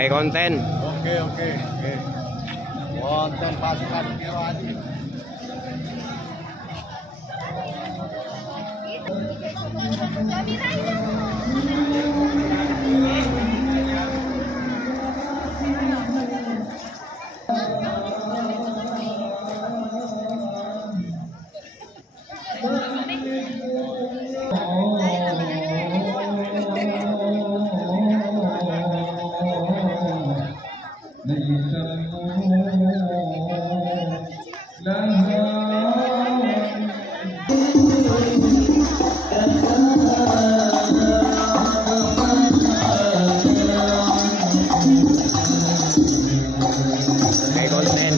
Kayak konten. Oke. Konten pasukan Kiroati. Kayak konten.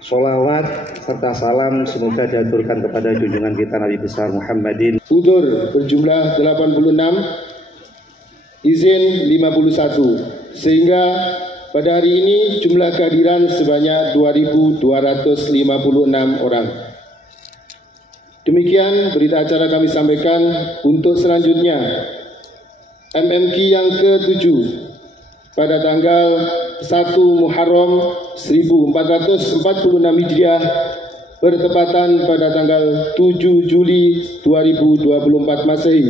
Sholawat serta salam semoga diaturkan kepada junjungan kita Nabi besar Muhammadin. Udur berjumlah 86, izin 51, sehingga pada hari ini jumlah kehadiran sebanyak 2.256 orang. Demikian berita acara kami sampaikan. Untuk selanjutnya, MMQ yang ke-7 pada tanggal 1 Muharram 1446 Hijriah bertepatan pada tanggal 7 Juli 2024 Masehi,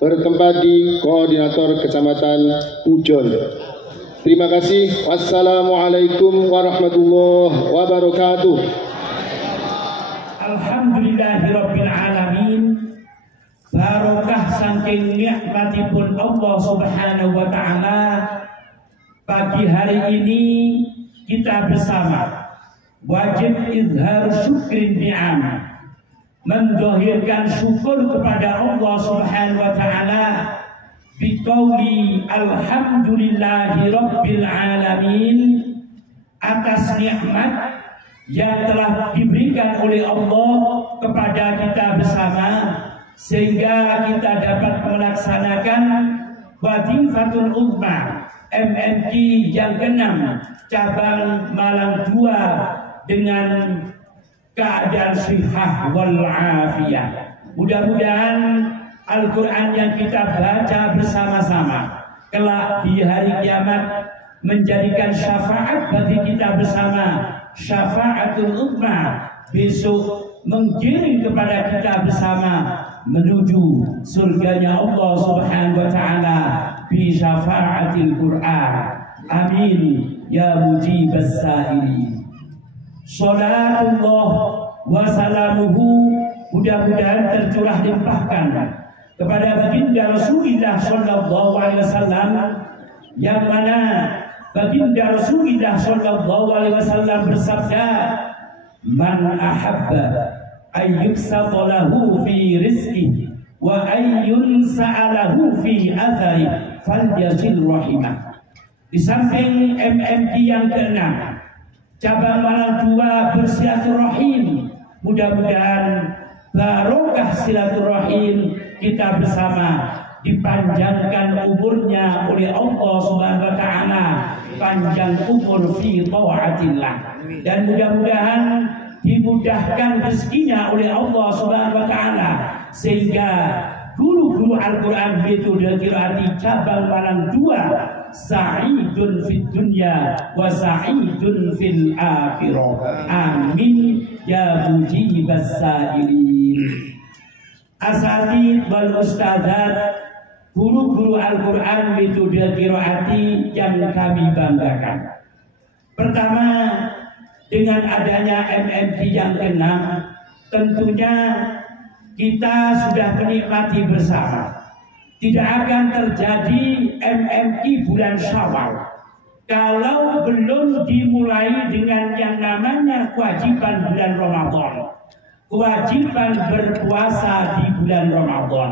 bertempat di Koordinator Kecamatan Pujon. Terima kasih. Wassalamualaikum warahmatullahi wabarakatuh. Alhamdulillahirabbil alamin. Barokah saking nikmatipun Allah Subhanahu wa taala. Pagi hari ini kita bersama wajib izhar syukrin ni'am, mendohirkan syukur kepada Allah Subhanahu wa taala biqauli alhamdulillahi rabbil alamin, atas nikmat yang telah diberikan oleh Allah kepada kita bersama, sehingga kita dapat melaksanakan Wadifatul Uzma MMQ yang ke-6 cabang Malang 2 dengan keadaan sihah wal afiyah. Mudah-mudahan Al-Quran yang kita baca bersama-sama kelak di hari kiamat menjadikan syafaat bagi kita bersama, syafaatul uzma, besok menggiring kepada kita bersama menuju surganya Allah Subhanahu wa taala bi syafaatil Quran. Amin ya mujibas sa'ilin. Salatullah wa salamuhu mudah-mudahan tercurah limpahkan kepada baginda Rasulullah sallallahu alaihi wasallam, yang mana baginda Rasulullah sallallahu alaihi wasallam bersabda, man ahabba ayyubsata lahu fi rizqihi wa ayyunsa'alahu fi athari falyasil rahimah. Di samping MMQ yang ke-6 cabang Malang 2 bersilaturahim, mudah-mudahan barokah silaturahim kita bersama dipanjangkan umurnya oleh Allah Subhanahu wa taala, panjang umur fi taatillah, dan mudah-mudahan dimudahkan rezekinya oleh Allah Subhanahu wa taala, sehingga guru-guru Al-Quran metode qiraati cabang Malang 2 sa'idun fid dunya wa sa'idun fil akhirah. Amin ya mujibas sa'ilin. Asatid wal ustadzat, guru-guru Al-Quran metode qiraati yang kami banggakan. Pertama, dengan adanya MMQ yang ke-6, tentunya kita sudah menikmati bersama. Tidak akan terjadi MMQ bulan Syawal kalau belum dimulai dengan yang namanya kewajiban bulan Ramadan, kewajiban berpuasa di bulan Ramadan.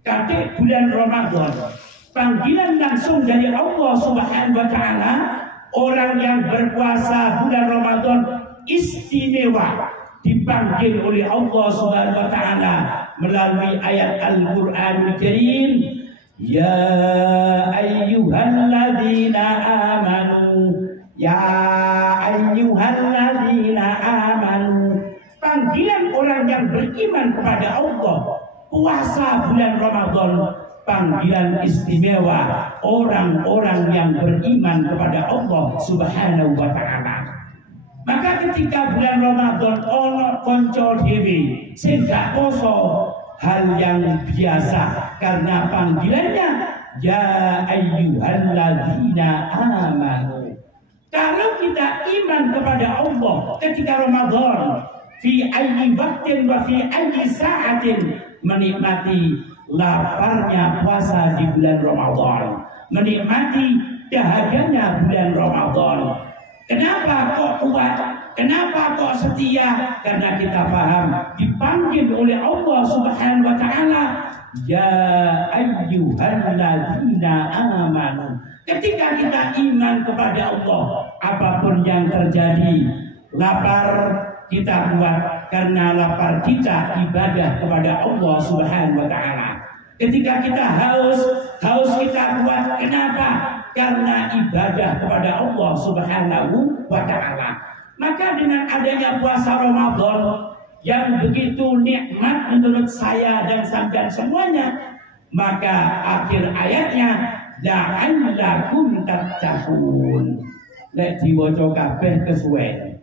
Ketika bulan Ramadan, panggilan langsung dari Allah Subhanahu wa Ta'ala, orang yang berpuasa bulan Ramadan istimewa dipanggil oleh Allah Subhanahu wa Ta'ala melalui ayat Al-Qur'anul Karim, ya ayyuhalladzina amanu, ya ayyuhalladzina amanu. Panggilan orang yang beriman kepada Allah, puasa bulan Ramadan, panggilan istimewa orang-orang yang beriman kepada Allah Subhanahu wa Ta'ala. Maka ketika bulan Ramadan ono konco dhewe sing gak poso, hal yang biasa karena panggilannya ya ayyuhalladzina amanu. Kalau kita iman kepada Allah ketika Ramadan, fi ayyi waqtin wa fi ayyi sa'atin, menikmati laparnya puasa di bulan Ramadan, menikmati dahaganya bulan Ramadan. Kenapa kok kuat? Kenapa kok setia? Karena kita paham dipanggil oleh Allah Subhanahu wa Ta'ala, ya ayyuhalladzina amanu. Ketika kita iman kepada Allah, apapun yang terjadi, lapar kita kuat karena lapar kita ibadah kepada Allah Subhanahu wa Ta'ala. Ketika kita haus kita kuat. Kenapa? Karena ibadah kepada Allah Subhanahu wa Ta'ala. Maka dengan adanya puasa Ramadan yang begitu nikmat menurut saya dan sampean semuanya, maka akhir ayatnya la'allakum tattaqun. Lek diwaca kabeh kesuwen.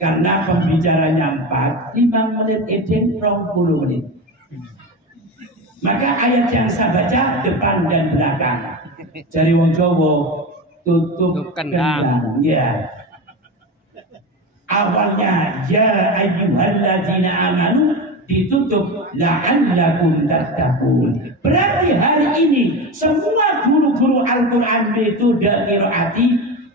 Karena pembicaranya 5 menit edin 20 menit. Maka ayat yang saya baca depan dan belakang. Dari wong Jawa tutup kendang. Ya. Awalnya ya ayyuhalladzina amanu, ditutup la'allakum tattaqun. Berarti hari ini semua guru-guru Al-Qur'an metode qiraati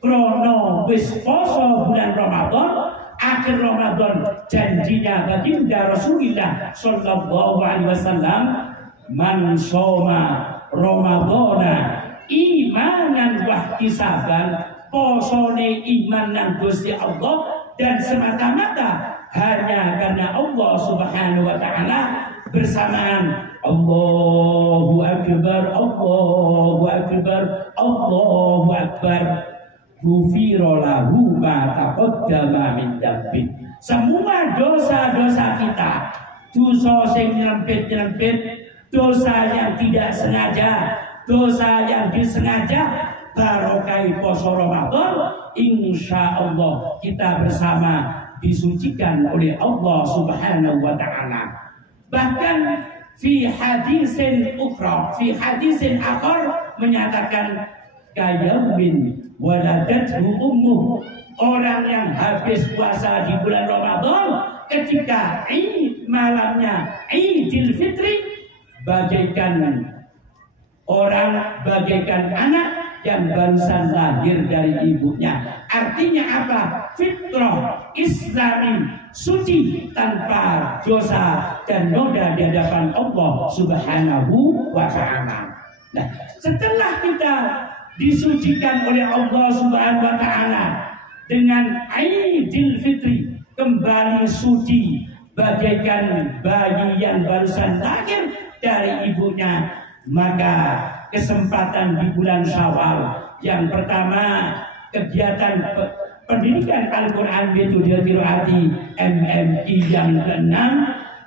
krono wis poso bulan Ramadan, akhir Ramadan janjinya baginda Rasulullah sallallahu alaihi wasallam, man shoma Ramadana imanan wahtisaban, posone iman nang Gusti Allah dan semata-mata hanya karena Allah Subhanahu wa Ta'ala, bersamaan Allahu Akbar, Allahu Akbar, Allahu Akbar, ghufira lahu ma taqaddama min dzambi. Semua dosa-dosa kita, dosa sing nyerempet-nyerempet, dosa yang tidak sengaja, dosa yang disengaja, barokai poso Ramadan, insya Allah kita bersama disucikan oleh Allah Subhanahu wa Ta'ala. Bahkan fi hadisin akhar menyatakan kayaumin waladathu ummuh, orang yang habis puasa di bulan Ramadan ketika malamnya Idul Fitri, bagaikan anak yang barusan lahir dari ibunya. Artinya apa? Fitrah Islami suci tanpa dosa dan noda di hadapan Allah Subhanahu wa Ta'ala. Nah, setelah kita disucikan oleh Allah Subhanahu wa Ta'ala dengan Idul Fitri, kembali suci bagaikan bayi yang barusan lahir dari ibunya, maka kesempatan di bulan Syawal yang pertama, kegiatan pendidikan Al-Quran metode qiraati MMQ yang ke-6,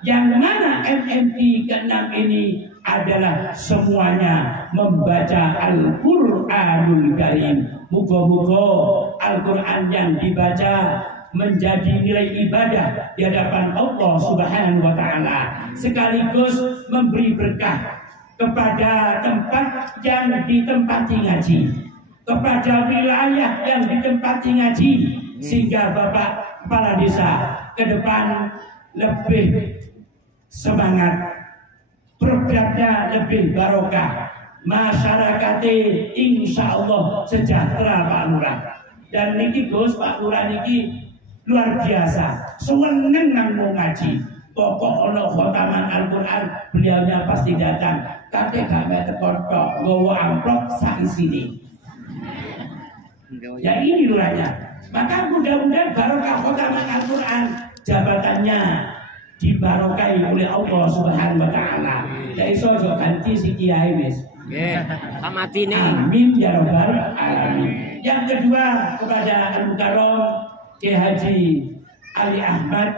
yang mana MMQ ke-6 ini adalah semuanya membaca Al-Quranul Karim. Moga-moga Al-Quran yang dibaca menjadi nilai ibadah di hadapan Allah Subhanahu wa Ta'ala, sekaligus memberi berkah kepada tempat yang ditempati ngaji, kepada wilayah yang ditempati ngaji, sehingga Bapak Kepala Desa ke depan lebih semangat, programnya lebih barokah, masyarakatnya insya Allah sejahtera Pak Lurah. Dan niki Gus Pak Lurah niki luar biasa, seneng nang mau ngaji. Pokok ono khotaman Al-Quran, beliaunya pasti datang. Kate gak mau terkotok, gowo amplop saisini. Ya ini lurahnya. Maka mudah-mudahan barokah khotaman Al-Quran, jabatannya dibarokai oleh Allah Subhanahu Wa Taala. Ya iso ganti si kiai wis. Amin ya rabbal alamin. Yang kedua kepada Al-Mukarram Kiai Haji Ali Ahmad,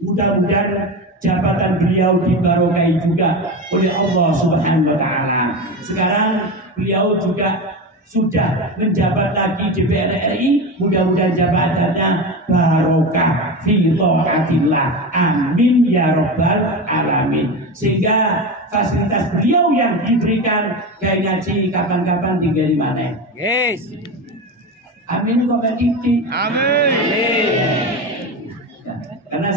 mudah-mudahan jabatan beliau dibarokai juga oleh Allah Subhanahu Wa Taala. Sekarang beliau juga sudah menjabat lagi di DPR RI, mudah-mudahan jabatannya barokah fi thaatillah. Amin ya rabbal alamin. Sehingga fasilitas beliau yang diberikan Kiai Ngaji kapan-kapan tinggal di mana? Yes. Amin kok titik. Amin. Karena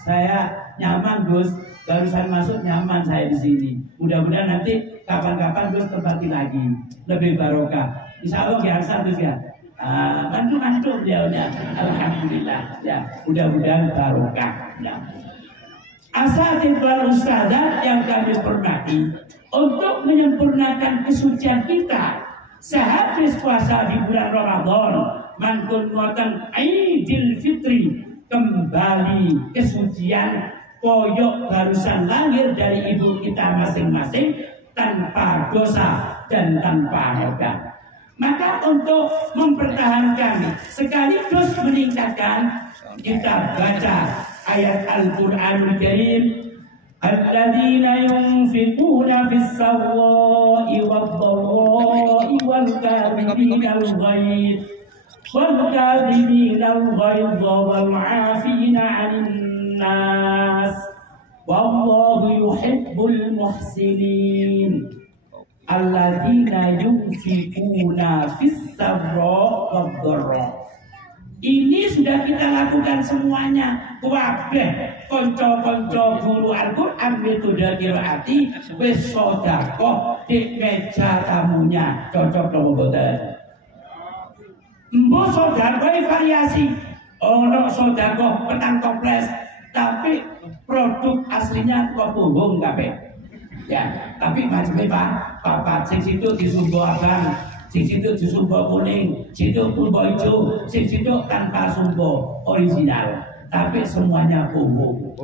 saya nyaman Gus, barusan masuk nyaman saya di sini. Mudah-mudahan nanti kapan-kapan Gus tempati lagi, lebih barokah. Insya Allah biasa Gus ya. Mantu-mantu beliaunya. Alhamdulillah. Ya, mudah-mudahan barokah. Ya. Asatidz wal ustadzat yang kami hormati, untuk menyempurnakan kesucian kita sehabis puasa di bulan Ramadan, mangkun wonten Idul Fitri, kembali kesucian koyok barusan lahir dari ibu kita masing-masing, tanpa dosa dan tanpa noda. Maka untuk mempertahankan sekaligus meningkatkan, kita baca ayat Al-Quranul Karim, alladzina yunfiquna fis sarra'i wad-dharra'i wal kadhibina al-ghayz والكاظمين الغيظ والعافين عن الناس والله يحب المحسنين الذين ينفقون في السراء والضراء. Ini sudah kita lakukan semuanya. Kabeh konco-konco guru Al-Quran metode qiraati wis sedekah di meja tamunya. Cocok nopo mboten? Mbok sedekah variasi. Ono sedekah petang toples, tapi produk aslinya kok punggung kabeh. Ya, tapi macamnya Pak, papat sing situ disumbo abang, sing situ disumbo kuning, situ sumbo hijau, sing situ tanpa sumbo original, tapi semuanya punggung.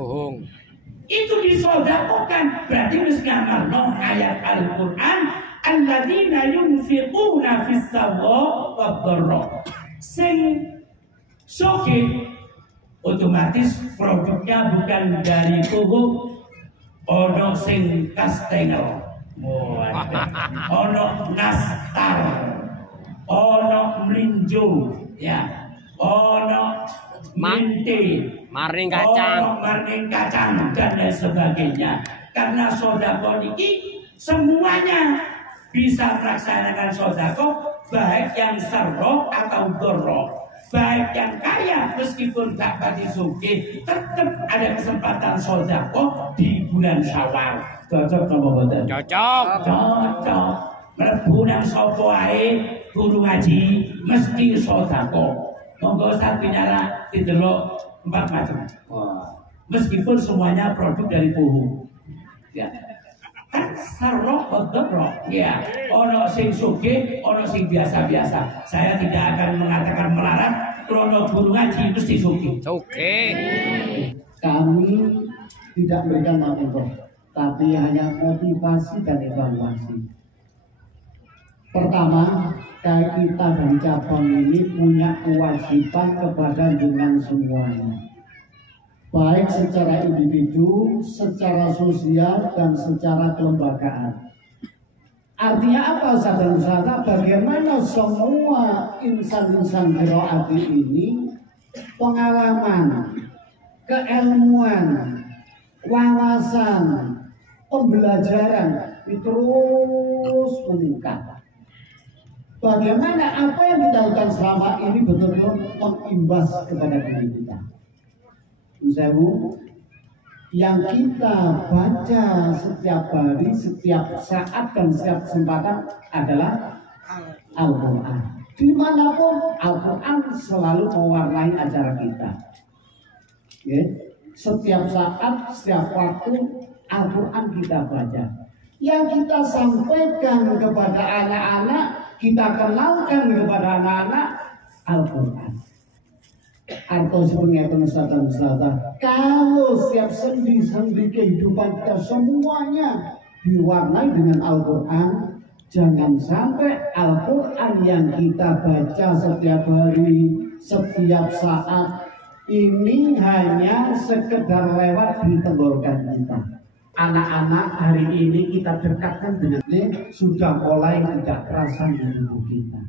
Itu disedekahkan, berarti wis ngamalno ayat Al-Qur'an, alladzina yunfiquna fis sarra'i wad-dharra. Sing sugih otomatis produknya bukan dari punggung, ono sing kastengel, ono nastar, ono mlinjo, ya, ono minti, maring kacang, dan lain sebagainya. Karena sedekah niki semuanya bisa melaksanakan sedekah, baik yang sarro atau dorro, baik yang kaya meskipun tak pati sugih, tetap ada kesempatan sedekah di bulan Syawal. Cocok nopo mboten? Cocok. Cocok. Mlebu nang sapa ae guru ngaji mesti sedekah. Monggo sak binyara didelok 4 macam. Meskipun semuanya produk dari puhu. Ya. Kan sarok bedrok. Ya. Ono sing sugih, ono sing biasa-biasa. Saya tidak akan mengatakan melarang krono guru ngaji mesti sugih. Oke. Kami tidak memberikan materi, tapi hanya motivasi dan evaluasi. Pertama, kita dari cabang ini punya kewajiban kepada dengan semuanya, baik secara individu, secara sosial, dan secara kelembagaan. Artinya apa, saudara-saudara? Bagaimana semua insan-insan qiraati ini pengalaman, keilmuan, wawasan, pembelajaran itu terus meningkat. Bagaimana apa yang kita lakukan selama ini betul-betul mengimbas kepada diri kita. Misalnya, yang kita baca setiap hari, setiap saat dan setiap kesempatan adalah Al-Quran. Dimanapun Al-Quran selalu mewarnai acara kita. Ya. Setiap saat, setiap waktu Al-Quran kita baca. Yang kita sampaikan kepada anak-anak, kita kenalkan kepada anak-anak Al-Quran. Atau sebenarnya Ustaz, kalau setiap sendi-sendi kehidupan kita semuanya diwarnai dengan Al-Quran, jangan sampai Al-Quran yang kita baca setiap hari, setiap saat ini hanya sekedar lewat di tenggorokan kita. Anak-anak hari ini kita dekatkan dengan ini sudah mulai tidak terasa di tubuh kita.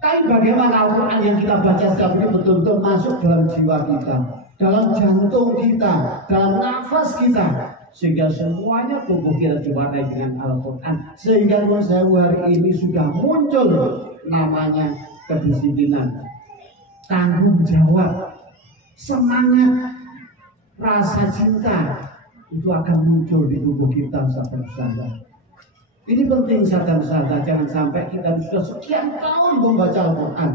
Tapi bagaimana Al-Quran yang kita baca setiap hari betul-betul masuk dalam jiwa kita, dalam jantung kita, dalam nafas kita, sehingga semuanya tubuh kita diwarnai dengan Al-Quran. Sehingga hari ini sudah muncul namanya kedisiplinan, tanggung jawab, semangat, rasa cinta itu akan muncul di tubuh kita sahabat-sahabat. Ini penting sahabat-sahabat, jangan sampai kita sudah sekian tahun membaca Al-Quran,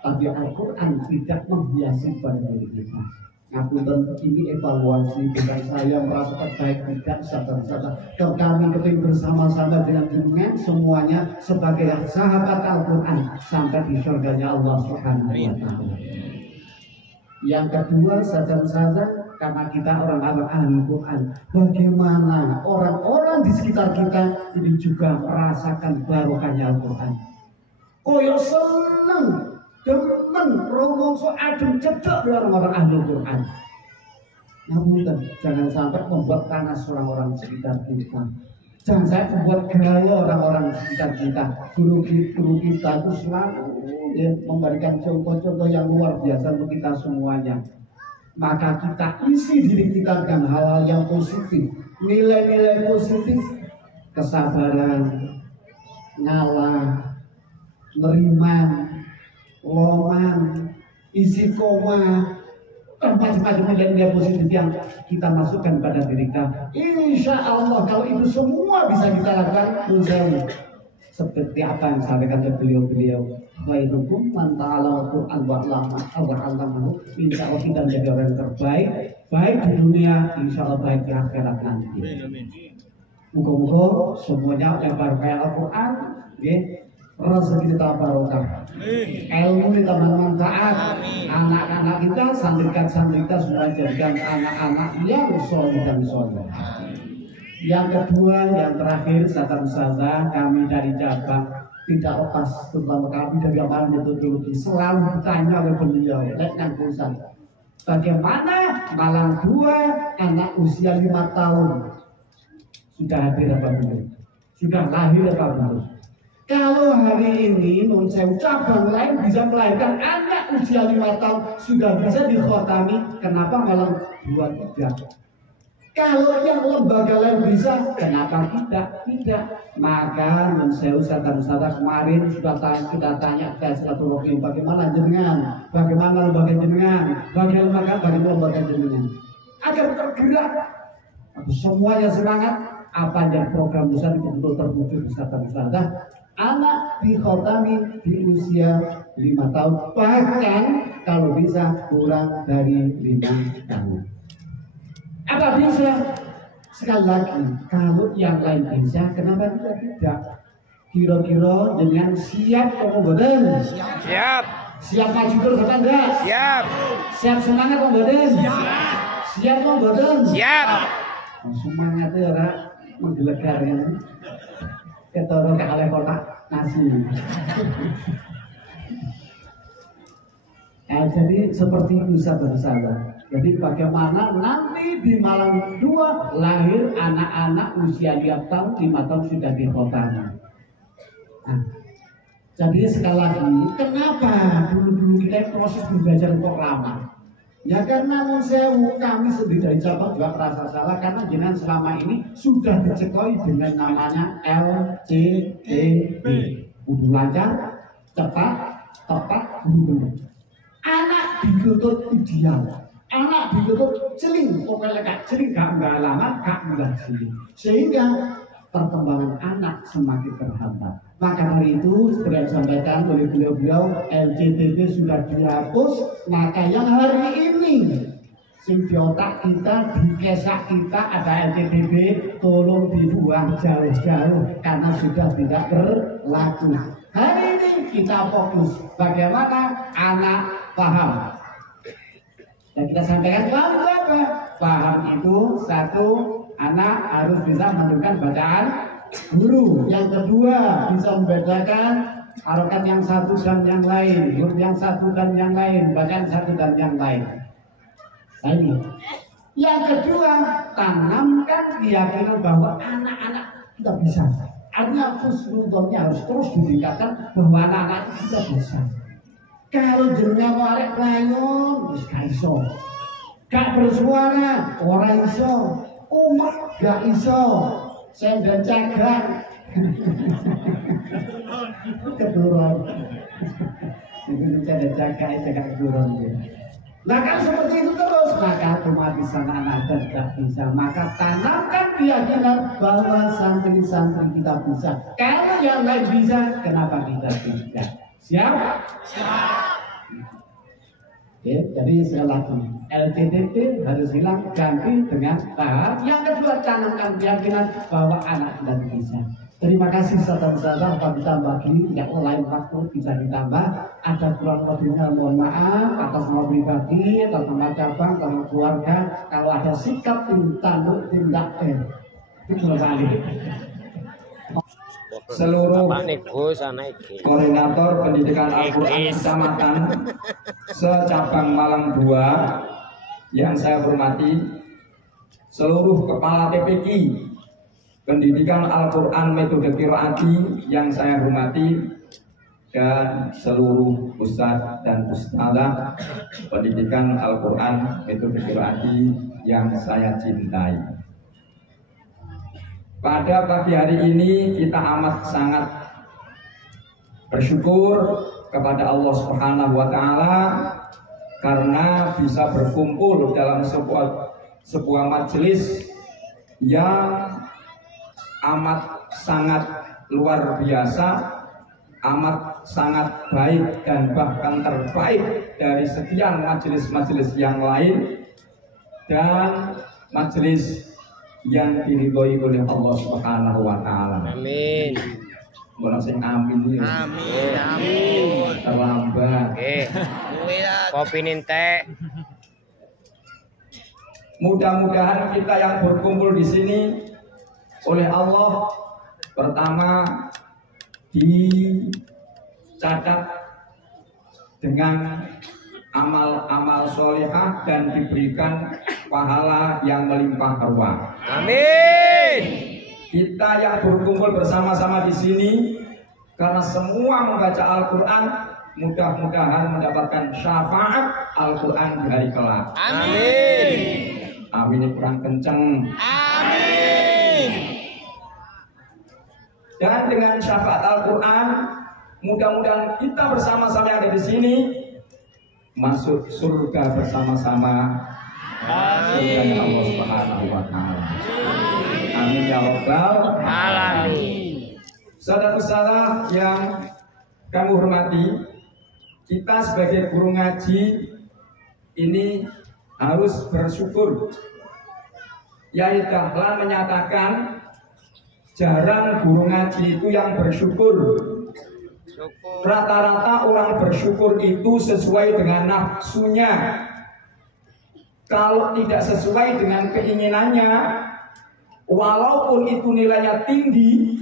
tapi Al-Quran tidak menghiasi pada diri kita. Ngapunten, ini evaluasi, bukan saya merasa terbaik, tidak sahabat-sahabat. Kami kepingin bersama-sama dengan jenengan semuanya sebagai sahabat Al-Quran sampai di surganya Allah Subhanahu wa Ta'ala. Yang kedua sahabat-sahabat, karena kita orang-orang ahli Quran, bagaimana orang-orang di sekitar kita ini juga merasakan barokahnya Al-Quran. Koyo seneng, demen, rumongso adem cedek orang-orang ahli Quran. Namun jangan sampai membuat panas orang-orang sekitar kita. Jangan sampai membuat galau orang-orang sekitar kita. Guru kita itu selalu memberikan contoh-contoh yang luar biasa untuk kita semuanya. Maka kita isi diri kita dengan hal-hal yang positif, nilai-nilai positif, kesabaran, ngalah, neriman, loman, isi koma, macam-macam nilai-nilai positif yang kita masukkan pada diri kita. Insya Allah kalau itu semua bisa kita lakukan, seperti apa yang disampaikan oleh beliau-beliau, khairukum man ta'allama al-Qur'an wa 'allamahu. Insya Allah kita menjadi orang yang terbaik, baik di dunia, insya Allah baik di akhirat nanti. Muka-muka semuanya yang barokah Al-Quran, rezeki kita barokah, ilmu kita bermanfaat, anak-anak kita, santri kita semua jadikan anak-anak yang soleh dan soleh. Yang kedua, yang terakhir, sahabat-sahabat kami dari cabang tidak lepas, terutama kami dari amalan metodologi selalu ditanya oleh beliau, leknan pusat, bagaimana malam 2 anak usia 5 tahun sudah hadir apa belum? Sudah lahir apa belum? Kalau hari ini non-sewu cabang lain bisa melahirkan anak usia 5 tahun sudah bisa dikhotami, kenapa malam 2 tidak? Kalau yang lembaga lain bisa, kenapa tidak? Tidak. Maka non-sewu sahabat-sahabat kemarin sudah kita tanya ke silaturahmi, bagaimana jenengan? Bagaimana lembaga jenengan? Bagaimana lembaga jenengan? Agar tergerak, semuanya semangat. Apa yang program besar betul terwujud di sahabat-sahabat. Anak dikhotami di usia 5 tahun, bahkan kalau bisa kurang dari 5 tahun. Apa bisa? Sekali lagi, kalau yang lain bisa, kenapa kita tidak? Kira-kira dengan siap pengobatan? Siap. Siap maju terus apa enggak? Siap. Siap semangat pengobatan? Siap pengobatan? Siap. Semangatnya orang menggelegarnya. Ketoro ke alih kotak nasi. Jadi seperti itu sahabat-sahabat. Jadi bagaimana nanti di malam 2 lahir anak-anak usia 5 tahun sudah dikhotami. Nah, jadi sekali lagi, kenapa dulu kita proses belajar kok lama? Ya karena kami sendiri dari cabang juga merasa salah karena jenengan selama ini sudah dicekoi dengan namanya LCTB. Udah lancar, cepat, tepat, bener. Anak dituntut ideal, anak dituntut celing, pokoknya gak celing, gak lama, gak mudah celing, sehingga perkembangan anak semakin terhambat. Maka dari itu seperti yang disampaikan oleh beliau-beliau, LCTT sudah dihapus. Maka yang hari ini sing di otak kita, di kesak kita ada LCTT, tolong dibuang jauh-jauh karena sudah tidak berlaku. Hari ini kita fokus bagaimana anak paham. Dan kita sampaikan paham itu apa? Paham itu satu, anak harus bisa menentukan bacaan guru. Yang kedua, bisa membedakan harokat yang satu dan yang lain, huruf yang satu dan yang lain, bacaan satu dan yang lain. Nah ini. Yang kedua, tanamkan keyakinan bahwa anak-anak kita bisa. Artinya khusnudonnya harus terus ditingkatkan bahwa anak-anak kita bisa. Kalau jenengan warek layon, gak iso. Gak bersuara, orang iso. Umat gak iso. Senden cagang. Keduron. Itu senden cagang, cagang keduron. Nah kan seperti itu terus, maka otomatis anak-anak tidak bisa. Maka tanamkan keyakinan bahwa santri-santri kita bisa. Kalau yang lain bisa, kenapa kita tidak? Siap? Siap. Oke, jadi sekali lagi, LCTT harus hilang, ganti dengan tahap. Yang kedua, tanamkan keyakinan bahwa anak tidak bisa. Terima kasih saudara-saudara, kalau ditambah gini tidak lain waktu bisa ditambah. Ada kurang lebihnya mohon maaf atas nama pribadi, atas nama cabang, atas nama keluarga. Kalau ada sikap tanduk tindak itu balik. Seluruh koordinator pendidikan Al-Quran Kecamatan secabang Malang 2 yang saya hormati, seluruh kepala TPQ pendidikan Al-Quran metode Qiraati yang saya hormati, dan seluruh ustadz dan ustadzah pendidikan Al-Quran metode Qiraati yang saya cintai. Pada pagi hari ini kita amat sangat bersyukur kepada Allah Subhanahu wa taala karena bisa berkumpul dalam sebuah majelis yang amat sangat luar biasa, amat sangat baik dan bahkan terbaik dari sekian majelis-majelis yang lain, dan majelis yang diridhoi oleh Allah Subhanahu wa taala. Amin. Bola sing amin. Amin. Amin. Terlambat. Oke. Kopi ninte. Mudah-mudahan kita yang berkumpul di sini oleh Allah pertama dicatat dengan amal-amal solehah dan diberikan pahala yang melimpah ruah. Amin. Kita yang berkumpul bersama-sama di sini karena semua membaca Al-Quran, mudah-mudahan mendapatkan syafaat Al-Quran di hari kelak. Amin. Amin kurang kenceng. Amin. Dan dengan syafaat Al-Quran, mudah-mudahan kita bersama-sama yang ada di sini masuk surga bersama-sama. Surga Allah Subhanahu wa taala. Amin ya rabbal alamin. Saudara-saudara yang kami hormati, kita sebagai guru ngaji ini harus bersyukur. Yai Dahlan menyatakan jarang guru ngaji itu yang bersyukur. Rata-rata orang bersyukur itu sesuai dengan nafsunya. Kalau tidak sesuai dengan keinginannya, walaupun itu nilainya tinggi,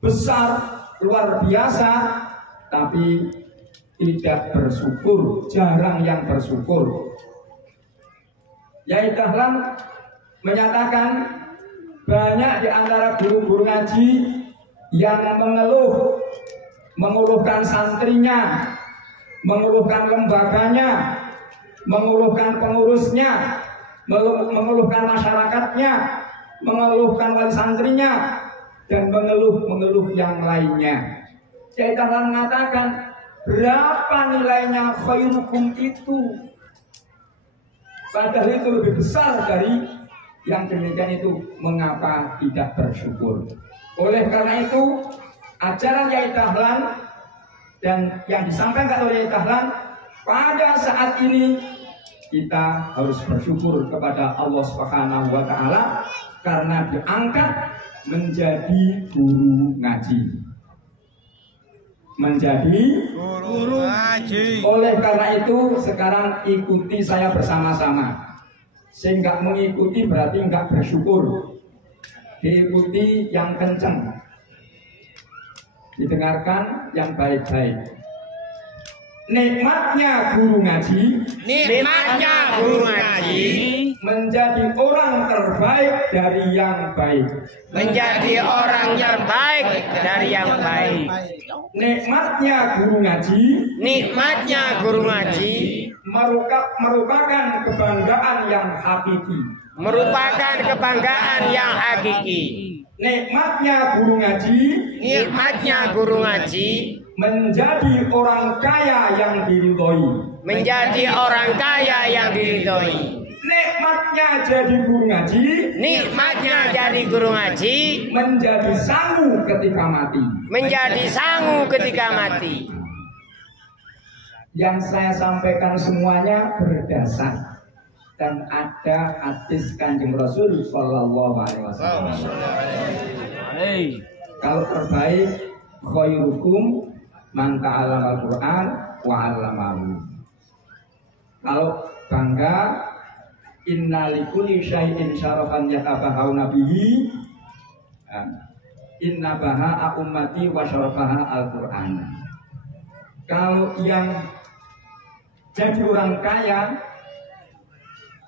besar, luar biasa, tapi tidak bersyukur, jarang yang bersyukur. Yai Dahlan menyatakan banyak di antara guru-guru ngaji yang mengeluhkan santrinya, mengeluhkan lembaganya, mengeluhkan pengurusnya, mengeluhkan masyarakatnya, mengeluhkan wali santrinya, dan mengeluh yang lainnya. Yai Dahlan mengatakan Berapa nilainya khairukum itu? Padahal itu lebih besar dari yang demikian itu. Mengapa tidak bersyukur? Oleh karena itu, ajaran Yai Dahlan dan yang disampaikan oleh Yai Dahlan pada saat ini kita harus bersyukur kepada Allah Subhanahu wa taala karena diangkat menjadi guru ngaji. Menjadi Guru ngaji. oleh karena itu sekarang ikuti saya bersama-sama. Sehingga mengikuti berarti enggak bersyukur. Diikuti yang kenceng. Didengarkan yang baik-baik. Nikmatnya guru ngaji, Nikmatnya guru ngaji menjadi orang terbaik dari yang baik. menjadi orang yang baik dari yang baik. Nikmatnya guru ngaji Nikmatnya guru ngaji merupakan kebanggaan yang hakiki. merupakan kebanggaan yang hakiki. Nikmatnya guru ngaji Nikmatnya guru ngaji menjadi orang kaya yang diridhoi. menjadi orang kaya yang diridhoi. Nikmatnya jadi guru ngaji Nikmatnya jadi guru ngaji menjadi sangu ketika mati. menjadi sangu ketika mati. Yang saya sampaikan semuanya berdasar dan ada hadis Kanjeng Rasul Sallallahu Alaihi Wasallam. Kalau terbaik khairukum man ta'allama al-Qur'an wa 'allamahu. Kalau bangga inna likulli syai'in syarafan yatabahu nabihi inna baha ummati wa syarafaha al-Qur'an. Kalau yang jadi orang kaya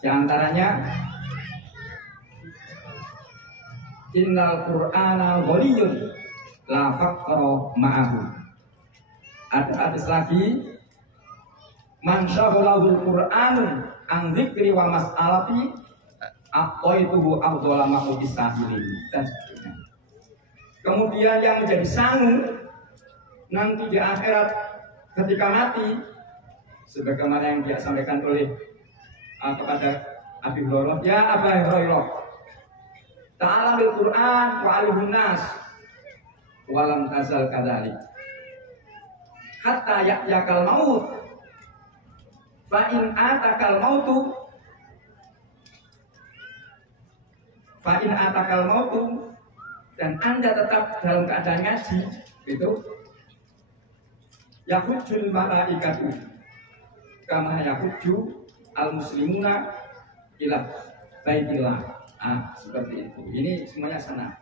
diantaranya innal Qur'ana ghaniyun la faqra ma'ahu. Ada hadis lagi man syaghalahul Qur'anu an dzikri wa mas'alati aqaituhu afdhala ma ubisailin dan sebagainya. Kemudian yang menjadi sangu nanti di akhirat ketika mati sebagaimana yang dia sampaikan oleh kepada Abi Hurairah, ya Abu Hurairah, ta'ala bil Qur'an wa alihun nas wa lam tazal kadzalik hatta ya'yakal maut fa in atakal mautu dan Anda tetap dalam keadaan ngaji itu yahujjul malaikatu kama yahujju al muslimuna ila baitillah. Seperti itu. Ini semuanya senang.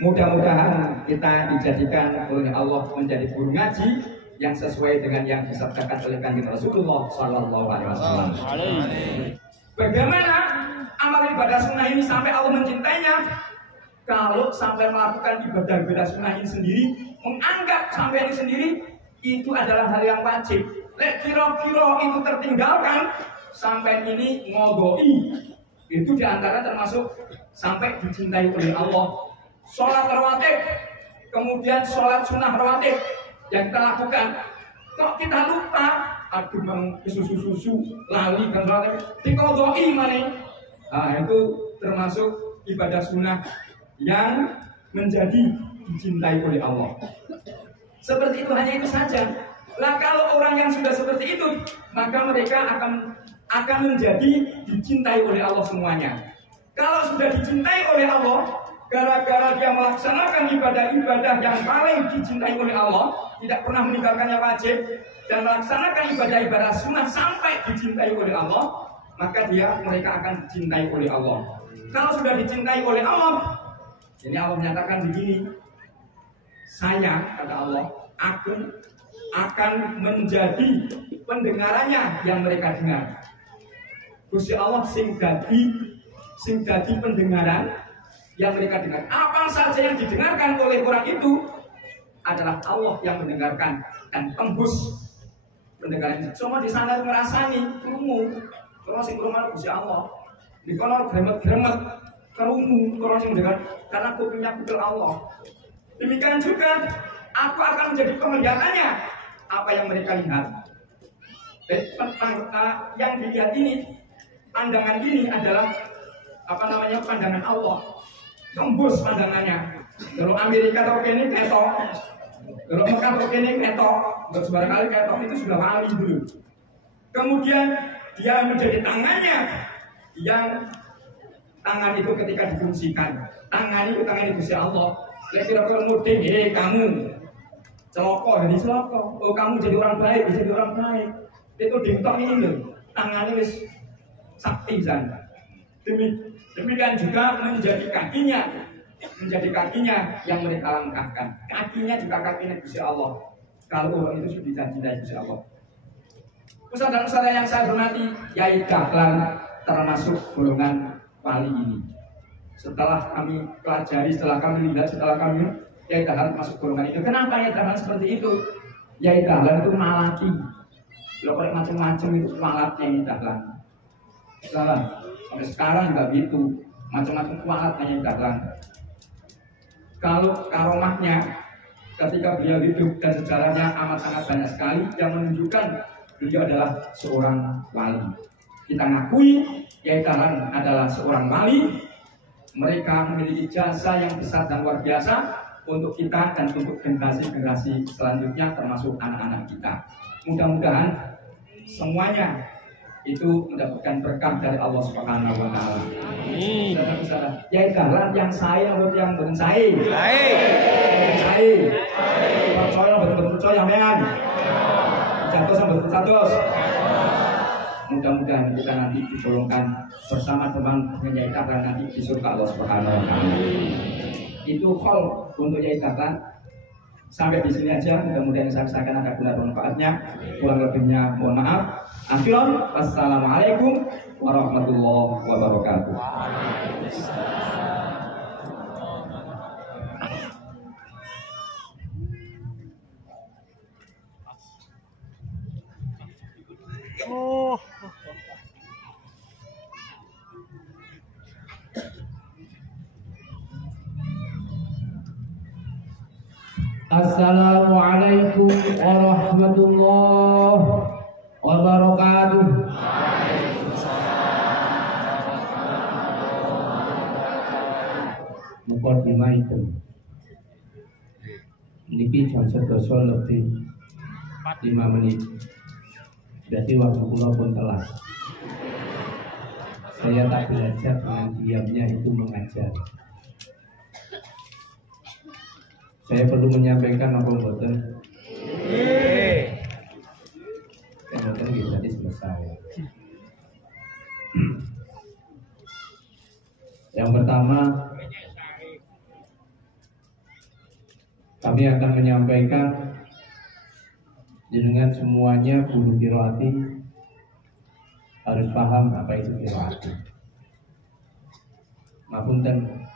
Mudah-mudahan kita dijadikan oleh Allah menjadi guru ngaji yang sesuai dengan yang disabdakan oleh Kanjeng Rasulullah Sallallahu Alaihi Wasallam. Bagaimana amal ibadah sunnah ini sampai Allah mencintainya? Kalau sampai melakukan ibadah sunnah ini sendiri, menganggap sampai ini sendiri itu adalah hal yang wajib. Kira-kira itu tertinggalkan sampai ini ngodoi, itu diantara termasuk sampai dicintai oleh Allah. Sholat rawatib, kemudian sholat sunnah rawatib yang kita lakukan, kok kita lupa, aduh susu lali kan rawatib dikodoi mana? Itu termasuk ibadah sunnah yang menjadi dicintai oleh Allah. Seperti itu, hanya itu saja. Lah kalau orang yang sudah seperti itu, maka mereka akan menjadi dicintai oleh Allah semuanya. Kalau sudah dicintai oleh Allah, gara-gara dia melaksanakan ibadah-ibadah yang paling dicintai oleh Allah, tidak pernah meninggalkannya wajib, dan melaksanakan ibadah-ibadah sunnah sampai dicintai oleh Allah, maka mereka akan dicintai oleh Allah. Kalau sudah dicintai oleh Allah, ini Allah menyatakan begini, saya, kata Allah, aku akan menjadi pendengarannya yang mereka dengar. Gusti Allah sing dadi pendengaran yang mereka dengar. Apa saja yang didengarkan oleh orang itu adalah Allah yang mendengarkan dan tembus pendengaran. Semua di sana ngerasani krungu, kalau sing krungu Gusti Allah. Di kono gremet-gremet krungu, kalau sing mendengar karena kupingnya kuping Allah. Demikian juga aku akan menjadi penglihatannya apa yang mereka lihat. Yang dilihat ini, pandangan ini adalah pandangan Allah. Tembus pandangannya. Kalau Amerika atau kene ketok, kalau Mekah atau kene ketok, barangkali ketok itu sudah wali dulu. Kemudian dia menjadi tangannya, yang tangan itu ketika difungsikan, tangan itu Gusti Allah. Kira-kira mudeng, kamu celoko, jadi celoko. Oh, kamu jadi orang baik, jadi orang baik. Itu dimtok ini loh, tangannya wis sakti sana. Demikian juga menjadi kakinya yang mereka langkahkan. Kakinya juga kakinya Gusti Allah. Kalau orang itu sudah dicintai Gusti Allah. Ustaz dan ustazah yang saya hormati, Yai Dahlan termasuk golongan wali ini. Setelah kami pelajari, setelah kami lihat, setelah kami Yai Dahlan masuk golongan itu. Kenapa Yai Dahlan seperti itu? Yai Dahlan itu malaki. Lo korek macam-macam itu kualatnya Yai Dahlan. Salah. Sampai sekarang juga begitu. Macam-macam kualatnya Yai Dahlan. Kalau karomahnya ketika beliau hidup dan sejarahnya amat sangat banyak sekali yang menunjukkan beliau adalah seorang wali. Kita ngakui Yai Dahlan adalah seorang wali. Mereka memiliki jasa yang besar dan luar biasa untuk kita dan untuk generasi-generasi selanjutnya termasuk anak-anak kita. Mudah-mudahan semuanya itu mendapatkan berkah dari Allah Subhanahu wa taala. Yai Dahlan yang saya atau yang bukan saya? Saya. Percaya betul-betul percaya men. Jatuh sampai status. Mudah-mudahan kita nanti digolongkan bersama teman Yai Dahlan nanti di surga Allah Subhanahu wa taala. Itu call untuk Yai Dahlan. Sampai di sini aja, mudah-mudahan saya sampaikan ada guna manfaatnya. Kurang lebihnya mohon maaf. Akhirul, wassalamualaikum warahmatullahi wabarakatuh. Assalamualaikum warahmatullahi wabarakatuh. Mukadimah itu niki jam 11 lebih 5 menit. Jadi waktu kula pun telat. Saya tak belajar dengan diamnya itu mengajar. Saya perlu menyampaikan apa mboten? Mboten jadi selesai. Yang pertama, kami akan menyampaikan dengan semuanya guru qiraati harus paham apa itu qiraati. Ngapunten,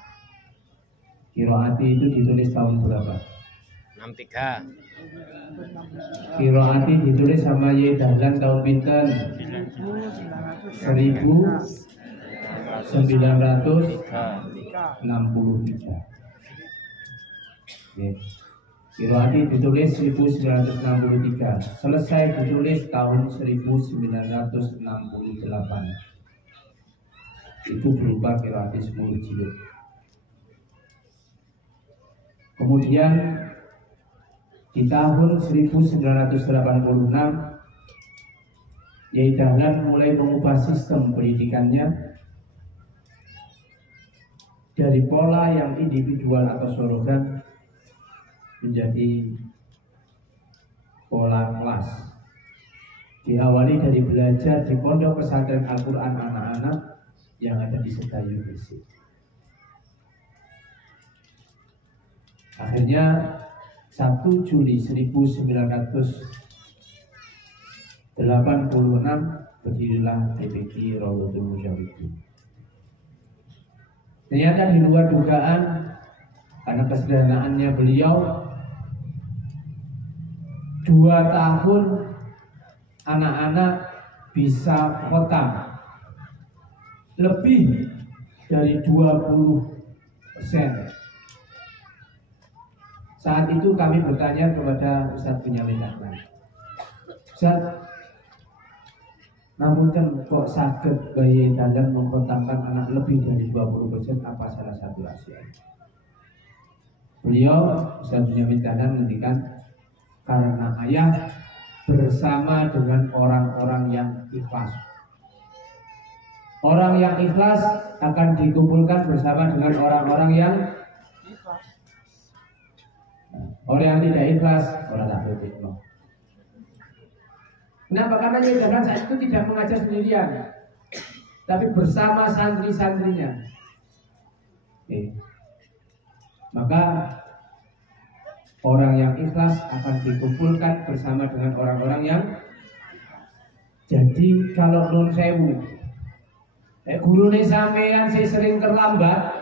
qiraati itu ditulis tahun berapa? 63. Qiraati ditulis sama Yai Dahlan tahun pinten? 1963. Qiraati ditulis 1963, selesai ditulis tahun 1968. Itu berupa qiraati 10 jilid. Kemudian di tahun 1986 Yai Dahlan mulai mengubah sistem pendidikannya dari pola yang individual atau sorogan menjadi pola kelas. Diawali dari belajar di pondok pesantren Al-Quran anak-anak yang ada di Sedayu Gresik. Akhirnya 1 Juli 1986 berdirilah PPQ Rawdatul Musyawwiqin. Ternyata di luar dugaan, karena kesederhanaannya beliau, 2 tahun anak-anak bisa khotam lebih dari 20%. Saat itu kami bertanya kepada Ustaz Bunyamin Dahlan, Zat, namun kan kok sakit bayi dalam mengkotakkan anak lebih dari 20%, apa salah satu rahasia? Beliau Ustaz Bunyamin Danan menghentikan karena ayah bersama dengan orang-orang yang ikhlas. Orang yang ikhlas akan dikumpulkan bersama dengan orang-orang yang ikhlas. Orang yang tidak ikhlas, orang tak ikhlas. Kenapa? Karena Yayasan saat itu tidak mengajar sendirian, tapi bersama santri-santrinya. Maka orang yang ikhlas akan dikumpulkan bersama dengan orang-orang yang. Jadi kalau nun sewu, gurune sampean sing sering terlambat,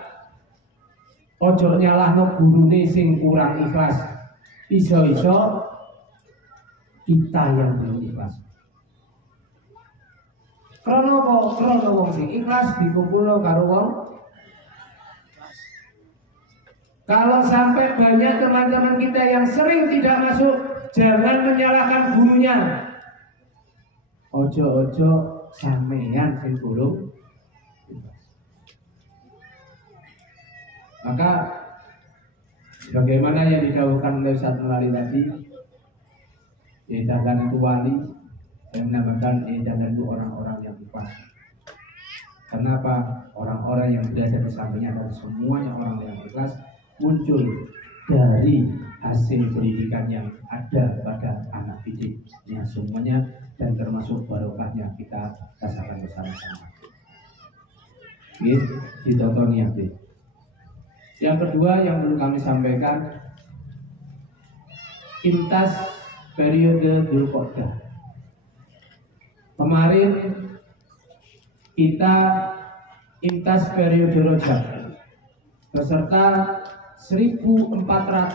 ojo nyalahno gurune sing kurang ikhlas. Iso-iso kita yang belum ikhlas. Krono apa? Krono wong sing ikhlas dikumpulno karo wong. Kalau sampai banyak teman-teman kita yang sering tidak masuk, jangan menyalahkan gurunya. Ojo-ojo sampeyan sing belum. Maka bagaimana yang didahulukan oleh Ustaz Mulali tadi, Edagan itu wali, yang menambahkan Edagan itu orang-orang yang ikhlas. Kenapa? Orang-orang yang berada di sampingnya adalah semuanya orang yang ikhlas, muncul dari hasil pendidikan yang ada pada anak didiknya semuanya, dan termasuk barokahnya kita rasakan bersama-sama. Ditonton niat. Yang kedua yang perlu kami sampaikan, imtas periode Dzulqa'dah. Kemarin kita imtas periode Rajab beserta 1493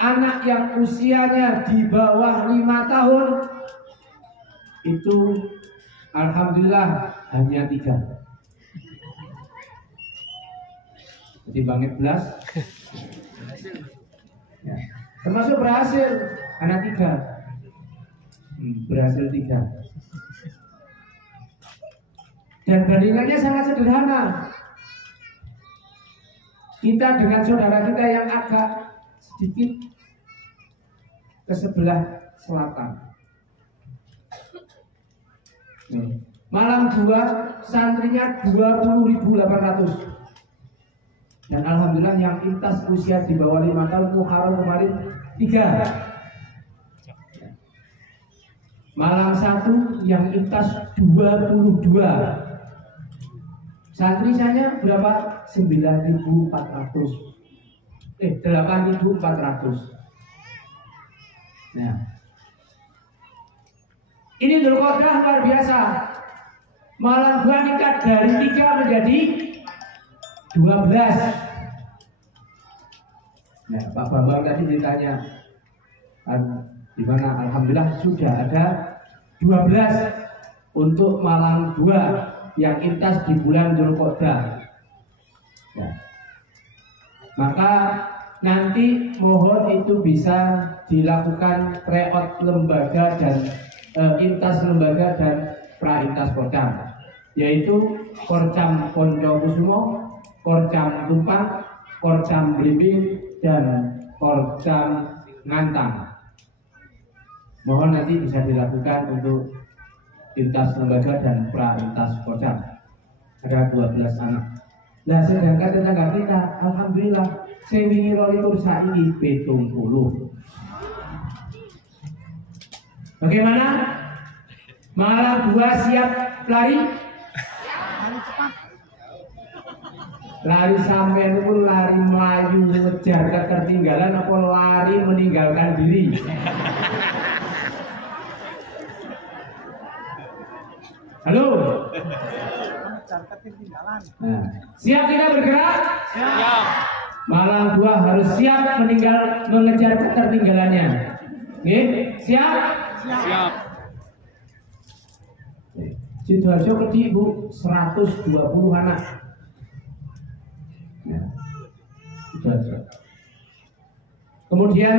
anak yang usianya di bawah 5 tahun itu alhamdulillah hanya 3. Jadi banget belas ya. Termasuk berhasil anak 3 berhasil 3. Dan bandingannya sangat sederhana. Kita dengan saudara kita yang agak sedikit ke sebelah selatan, Malang 2, santrinya 20.800. Dan alhamdulillah yang intas usia di bawah 5 tahun Muharram kemarin 3. Malang 1 yang intas 22. Santri saya berapa? 9.400. 8.400. Nah, ini Dzulqa'dah luar biasa. Malang 2 meningkat dari 3 menjadi 12. Nah, Pak Bambang tadi ditanya di mana, alhamdulillah sudah ada 12 untuk Malang 2 yang intas di bulan Dzulqa'dah. Nah, maka nanti mohon itu bisa dilakukan tryout lembaga dan intas lembaga dan pra-intas Kodam, yaitu Korcam Poncokusumo, Korcam Tumpang, Korcam Blimbing, dan Korcam Ngantang. Mohon nanti bisa dilakukan untuk intas lembaga dan pra-intas Kodam. Ada 12 anak. Nah, sedangkan tetangga kita, alhamdulillah, sing wingi 12 saiki 70. Bagaimana? Malang 2 siap lari? Lari sampai itu lari melayu ngejar ketertinggalan apa lari meninggalkan diri? Halo? Nah, siap kita bergerak? Siap. Malang 2 harus siap mengejar ketertinggalannya. Oke? Siap? Siap. Sidoarjo Kedhi Bu 120 anak. Nah, Sidoarjo. Kemudian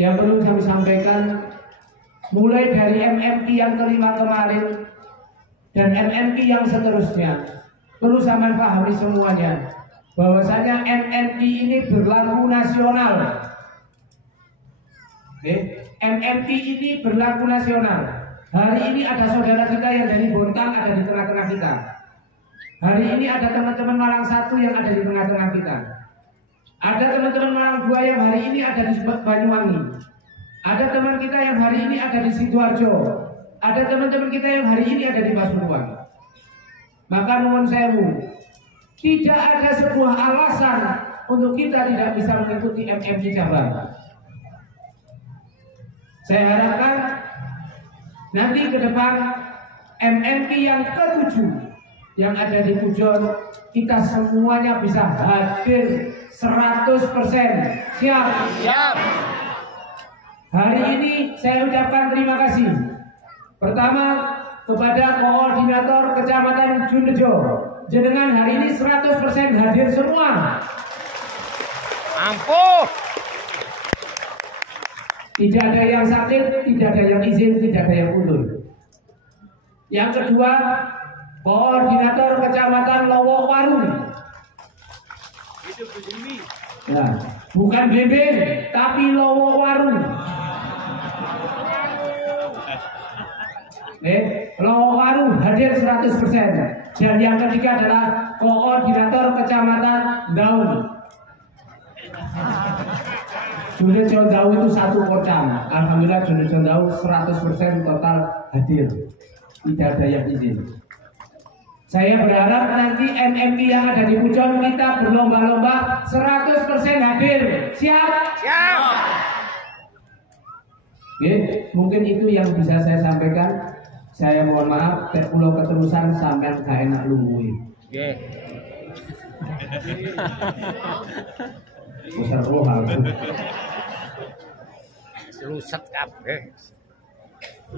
yang perlu kami sampaikan, mulai dari MMP yang kelima kemarin dan MMP yang seterusnya, perlu saya pahami semuanya bahwasanya MMP ini berlaku nasional. MMP ini berlaku nasional. Hari ini ada saudara kita yang dari Bontang ada di tengah-tengah kita. Hari ini ada teman-teman Malang 1 yang ada di tengah-tengah kita. Ada teman-teman Malang 2 yang hari ini ada di Banyuwangi. Ada teman kita yang hari ini ada di Sidoarjo. Ada teman-teman kita yang hari ini ada di Pasuruan. Maka nuwun sewu, tidak ada sebuah alasan untuk kita tidak bisa mengikuti MMP cabang. Saya harapkan nanti ke depan MMP yang ke-7 yang ada di Pujon, kita semuanya bisa hadir 100%. Siap? Siap. Hari ini saya ucapkan terima kasih. Pertama kepada koordinator Kecamatan Junrejo. Jenengan hari ini 100% hadir semua. Ampuh. Tidak ada yang sakit, tidak ada yang izin, tidak ada yang mundur. Yang kedua, koordinator Kecamatan Lowowarung. Ya, bukan Beben, tapi Lowowarung. Lowowarung hadir 100%. Dan yang ketiga adalah koordinator Kecamatan Daun. Junrejo Daun itu 1 kocam. Alhamdulillah Junrejo Daun 100% total hadir. Tidak ada yang izin. Saya berharap nanti MMP yang ada di Pujon kita berlomba-lomba 100% hadir. Siap? Siap. Oke, mungkin itu yang bisa saya sampaikan. Saya mohon maaf, pulau keterusan sampai gak enak lunggui. Nggih. Besar rohal. Ruset kabeh.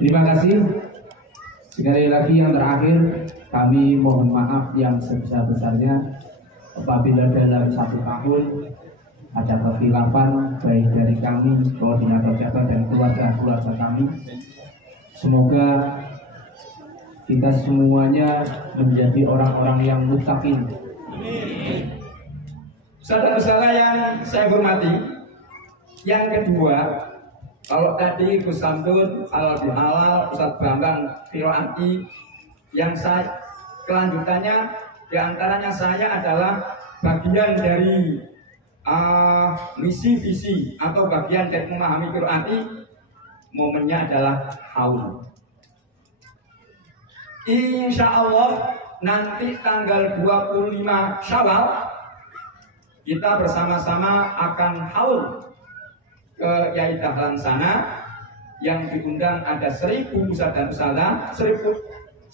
Terima kasih. Sekali lagi yang terakhir, kami mohon maaf yang sebesar-besarnya apabila dalam 1 tahun ada kekhilafan baik dari kami, koordinator cabang dan keluarga-keluarga kami. Semoga kita semuanya menjadi orang-orang yang muttaqin. Saudara-saudara yang saya hormati, yang kedua, kalau tadi Gus Samsud, halal bihalal, Ustadz Bambang Firoati, yang saya kelanjutannya diantaranya saya adalah bagian dari misi visi atau bagian dari memahami Firoati, momennya adalah haul. Insya Allah nanti tanggal 25 Syawal kita bersama-sama akan haul ke Yai Dahlan sana, yang diundang ada 1.000 pusat dan usaha, 10.000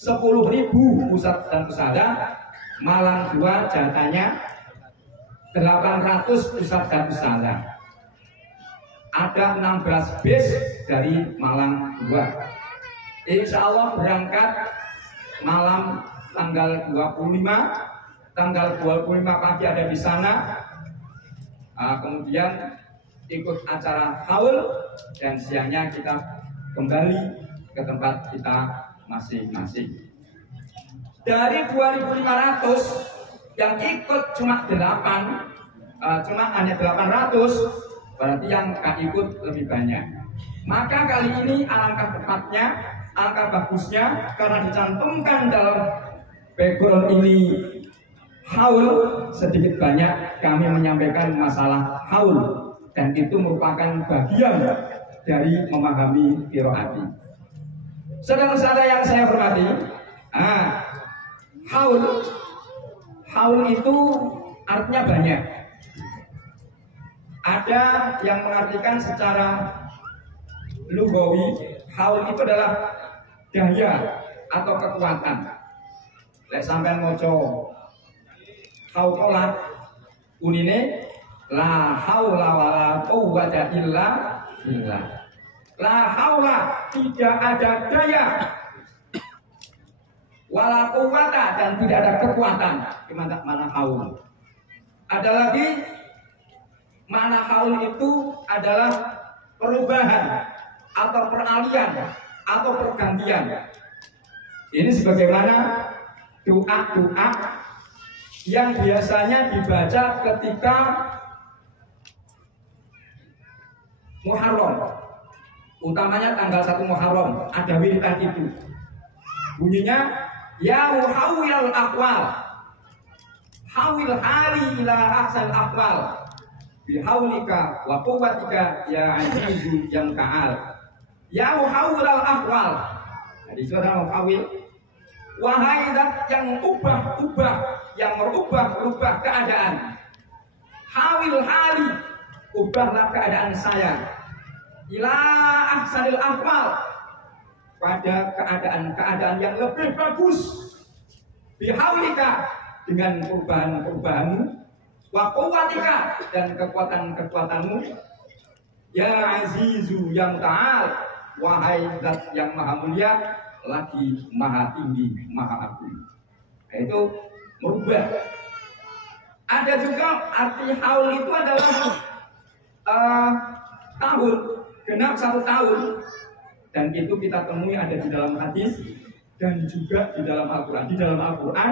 pusat dan usaha, Malang 2 jatahnya 800 pusat dan usaha. Ada 16 bis dari Malang 2. Insya Allah berangkat malam tanggal 25, tanggal 25 pagi ada di sana. Kemudian ikut acara haul dan siangnya kita kembali ke tempat kita masing-masing. Dari 2.500 yang ikut cuma 8, cuma hanya 800, berarti yang gak ikut lebih banyak. Maka kali ini alangkah tepatnya, alangkah bagusnya karena dicantumkan dalam background ini haul, sedikit banyak kami menyampaikan masalah haul, dan itu merupakan bagian dari memahami qiraati. Saudara-saudara yang saya hormati, haul itu artinya banyak. Ada yang mengartikan secara lugawi, haul itu adalah daya atau kekuatan. Lek sampean maca hauqalah unine la haula wala quwwata illa billah. La haula, tidak ada daya, wala quwwata, dan tidak ada kekuatan. Gimana mana haul? Ada lagi Makna haul itu adalah perubahan atau peralihan atau pergantian. Ini sebagaimana doa-doa yang biasanya dibaca ketika Muharram, utamanya tanggal 1 Muharram, ada wiridan itu. Bunyinya, ya muhawwilal ahwal, hawil hali ila ahsan ahwal, bihaulika wa quwwatika ya azizu yang ta'al. Ya muhawwilal ahwal. Jadi saudara muhawwil, wahai zat yang ubah-ubah, yang merubah-rubah keadaan. Hawil hali, ubahlah keadaan saya. Ila ahsanil ahwal, pada keadaan-keadaan yang lebih bagus. Bihaulika, dengan perubahan-perubahanmu, wa quwwatika, dan kekuatan-kekuatanmu. Ya azizu yang ta'al, wahai zat yang maha mulia, lagi maha tinggi, maha agung. Itu merubah. Ada juga arti haul itu adalah tahun, genap 1 tahun. Dan itu kita temui ada di dalam hadis dan juga di dalam Al-Quran. Di dalam Al-Quran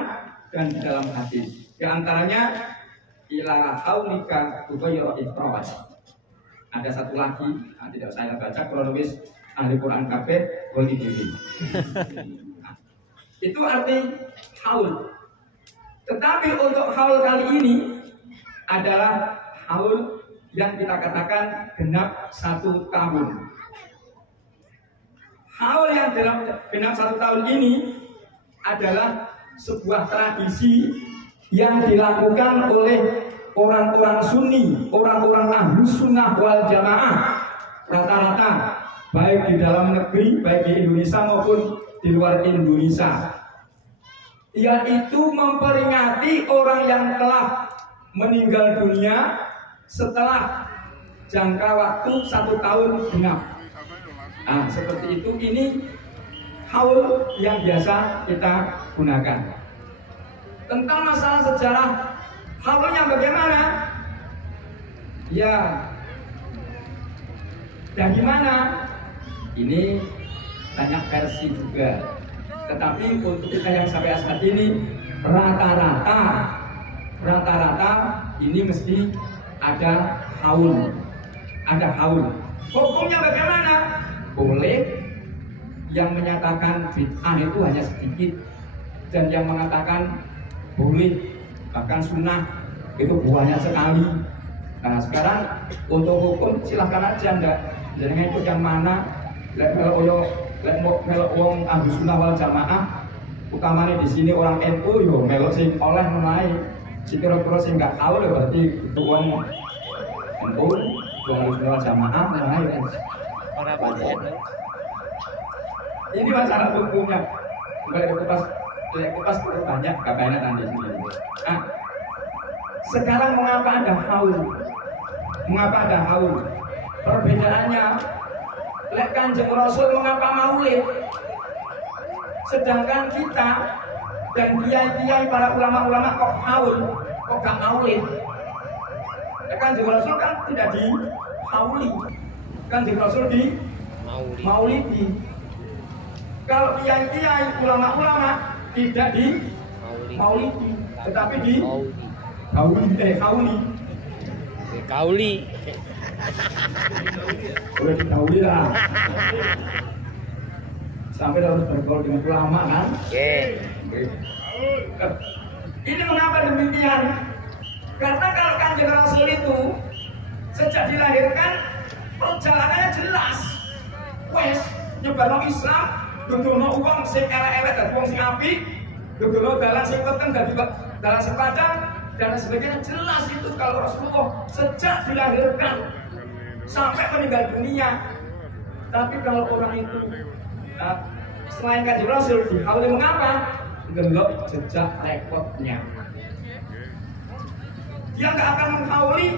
dan di dalam hadis. Di antaranya ila haulika tughayyiru ifrawat. Ada satu lagi, tidak saya baca kronologis ahli Quran kafir boleh diri. Itu arti haul. Tetapi untuk haul kali ini adalah haul yang kita katakan genap 1 tahun. Haul yang dalam genap 1 tahun ini adalah sebuah tradisi yang dilakukan oleh orang-orang Sunni, orang-orang Ahlus Sunnah wal Jamaah, rata-rata baik di dalam negeri, baik di Indonesia maupun di luar Indonesia, yaitu memperingati orang yang telah meninggal dunia setelah jangka waktu 1 tahun genap. Nah, seperti itu. Ini haul yang biasa kita gunakan. Tentang masalah sejarah haulnya bagaimana? Ya, dari mana? Ini banyak versi juga. Tetapi untuk kita yang sampai saat ini rata-rata ini mesti ada haul. Ada haul. Hukumnya bagaimana? Boleh. Yang menyatakan bid'ah itu hanya sedikit, dan yang mengatakan boleh, bahkan sunnah itu banyak sekali. Nah, sekarang untuk hukum silahkan aja, enggak jangan ikut yang mana. Melok wong Ahlus Sunnah wal Jamaah, utamanya di sini orang NU yo melok sing oleh menaik. Si kira-kira sing enggak tahu ya berarti wong NU, wong Ahlus Sunnah wal Jamaah menaik. Orang apa? Ini masalah hukumnya. Kupas banyak, gak banyak nanti sini. Nah, sekarang mengapa ada haul? Mengapa ada haul? Perbedaannya, lek Kanjeng Rasul mengapa maulid? Sedangkan kita dan kiai-kiai para ulama-ulama kok haul, kok gak maulid? Lek Kanjeng Rasul kan tidak di hauli, Kanjeng Rasul di maulidi. Kalau kiai-kiai ulama-ulama tidak di maulidi, tetapi di kauli. Boleh dikauli lah. Sampai harus bergaul dengan ulama kan? Ini mengapa demikian? Karena kalau Kanjeng Rasul itu sejak dilahirkan perjalanannya jelas. Wes nyebarno Islam. Dudono uang sing elek-elek dadi wong sing apik, dudono dalan sing weteng dadi dalan sing padang dan sebagainya. Jelas itu kalau Rasulullah sejak dilahirkan sampai meninggal dunia. Tapi kalau orang itu selain Kanjeng Rasul dihauli mengapa? Delok jejak rekodnya. Dia nggak akan menghauli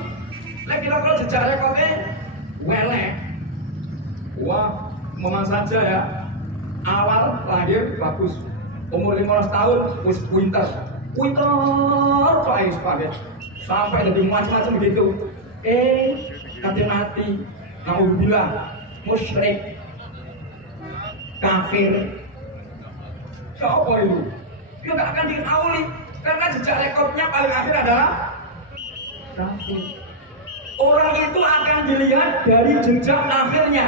lagi kira jejak rekodnya welek. Wah, momen saja ya. Awal lahir bagus, umur 15 tahun wis pinter, kok ais paket sampai lebih macam-macam begitu. Kate mati, naudzubillah, musyrik, kafir. Siapa itu? Dia nggak akan dikauli karena jejak rekodnya paling akhir adalah kafir. Orang itu akan dilihat dari jejak akhirnya.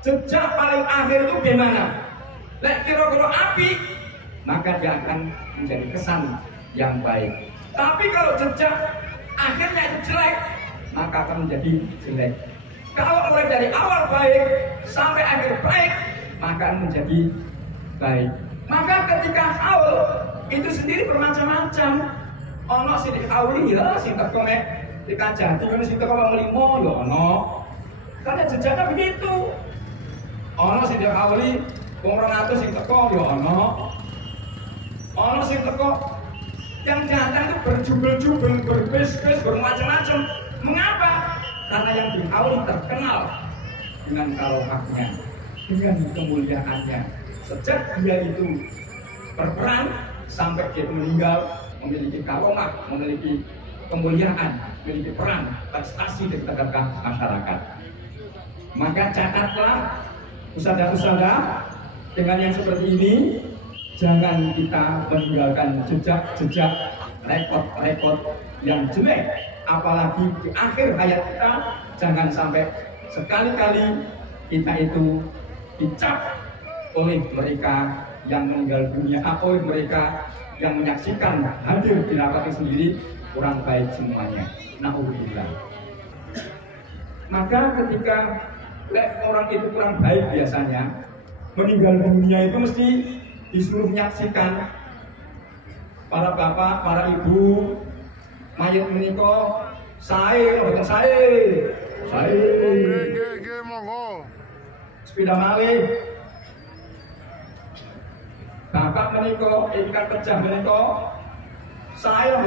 Jejak paling akhir itu gimana? Lek kira-kira api, maka dia akan menjadi kesan yang baik. Tapi kalau jejak akhirnya itu jelek, maka akan menjadi jelek. Kalau mulai dari awal baik sampai akhir baik, maka akan menjadi baik. Maka ketika haul itu sendiri bermacam-macam. Ono sing dikauli ya, sing teko mek dikajati, ono sing teko melimo ya ono. Karena jejaknya begitu. Ono sing dikauli wong 200 sing teko ya ono. Ono sing teko yang datang itu berjubel-jubel, berbes-bes, bermacam-macam. Mengapa? Karena yang dikauli terkenal dengan karohaknya, dengan kemuliaannya. Sejak dia itu berperang sampai dia meninggal, memiliki karomah, memiliki kemuliaan, memiliki peran, prestasi di tengah masyarakat. Maka catatlah usaha-usaha dengan yang seperti ini. Jangan kita meninggalkan jejak-jejak, rekod-rekod yang jelek. Apalagi di akhir hayat kita, jangan sampai sekali-kali kita itu dicap oleh mereka yang meninggal dunia, oleh mereka yang menyaksikan hadir di rapat sendiri kurang baik semuanya. Na'udzubillah. Maka ketika orang itu kurang baik biasanya meninggal dunia itu mesti disuruh menyaksikan para bapak, para ibu, mayat menikah, saya, sepeda malih, bapak menikah, ikan pecah menikah, saya,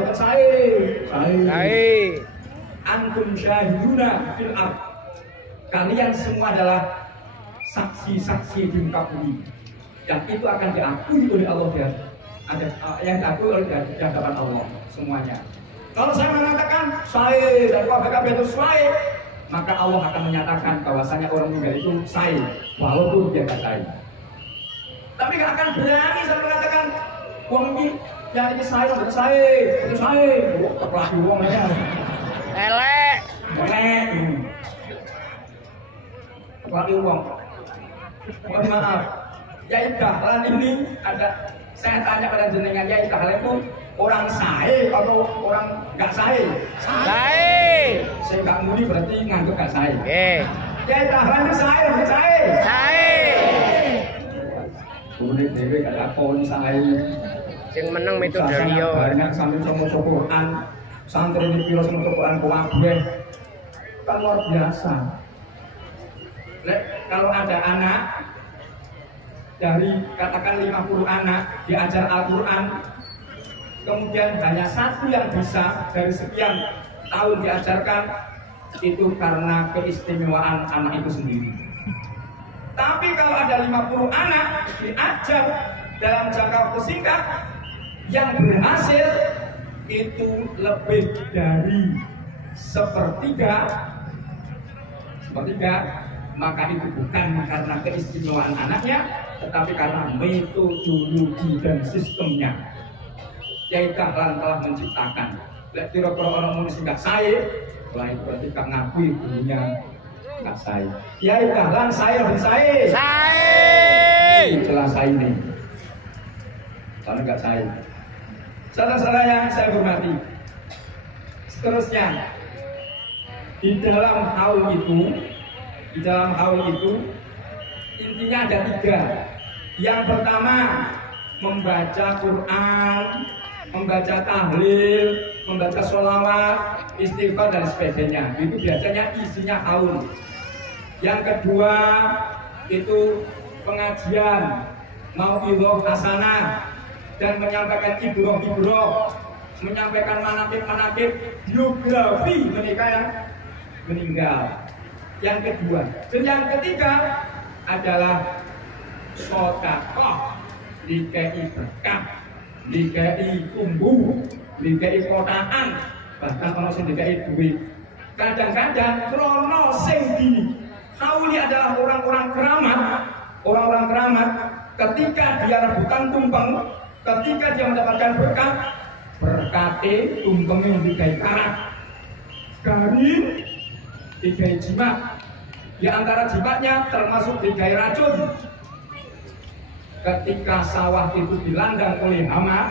antum syahiduna fil ard. Kalian semua adalah saksi-saksi di muka bumi. Yang itu akan diakui oleh Allah ya. Yang diakui oleh di hadapan Allah semuanya. Kalau saya mengatakan saya dan KPKB itu saya, maka Allah akan menyatakan bahwasanya orang meninggal itu saya, walaupun dia nggak saya. Tapi nggak akan berani saya mengatakan uang ini yang ini saya, itu saya, terpelaku uangnya. Elek. Terpelaku uang. Mohon maaf. Yai Dahlan ini ada, saya tanya pada jenengan, Yai Dahlan itu orang sae atau orang nggak sae? Sae. Saya nggak mudi berarti nganggep nggak sae. Yai Dahlan itu sae, bukan sae? Sae. Kemudian dewe nggak lakon sae. Yang menang metode Rio. Banyak sambil Quran, santri di piro sama Quran kuwabeh. Kan luar biasa. Kalau ada anak dari katakan 50 anak diajar Al-Quran, kemudian hanya satu yang bisa dari sekian tahun diajarkan, itu karena keistimewaan anak itu sendiri. Tapi kalau ada 50 anak diajar dalam jangka waktu singkat, yang berhasil itu lebih dari sepertiga, maka itu bukan karena keistimewaan anaknya, tetapi karena metodologi dan sistemnya. Yai Dahlan telah menciptakan. Lek kira-kira orang manusia nggak saya, wah itu berarti gak ngakui gurunya nggak saya. Yai Dahlan saya dan saya. Jelas saya ini. Karena nggak saya. Saudara-saudara yang saya hormati. Seterusnya, di dalam haul itu intinya ada 3. Yang pertama, membaca Quran, membaca tahlil, membaca sholawat, istighfar dan sebagainya. Itu biasanya isinya haul. Yang kedua, itu pengajian, mau'idhah hasanah, dan menyampaikan ibroh-ibroh, menyampaikan manaqib-manaqib, biografi mereka yang meninggal. Yang kedua, dan yang ketiga adalah sedekah, dikei berkah, dikei tumbuh, dikei kotaan, bahkan kalau sing dikei duit. Kadang-kadang krono sing di hauli adalah orang-orang keramat, ketika dia rebutan tumpeng, ketika dia mendapatkan berkate tumpengnya dikai karat, garing dikai jimat, di antara jimatnya termasuk dikai racun. Ketika sawah itu dilandang oleh hama,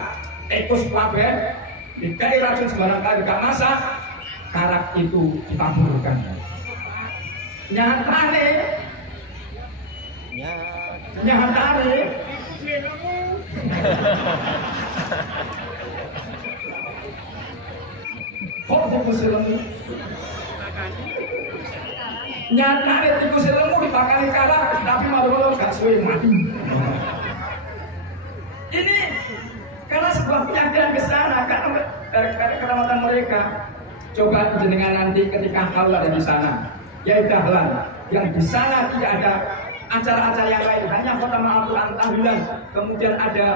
tikus kabeh, dikai racun sembarang kali gak masak, karat itu ditaburkan. Nyatane kok tikus lemu? Nyatane tikus lemu dipakani karat, tapi malu-malu gak suwe mati. Ini karena sebuah penyakitan ke sana, karena keramatan mereka. Coba jenengan nanti ketika haul ada di sana, ya dahlan yang di sana tidak ada acara-acara yang lain, hanya khotbah Al-Quran tahlilan, kemudian ada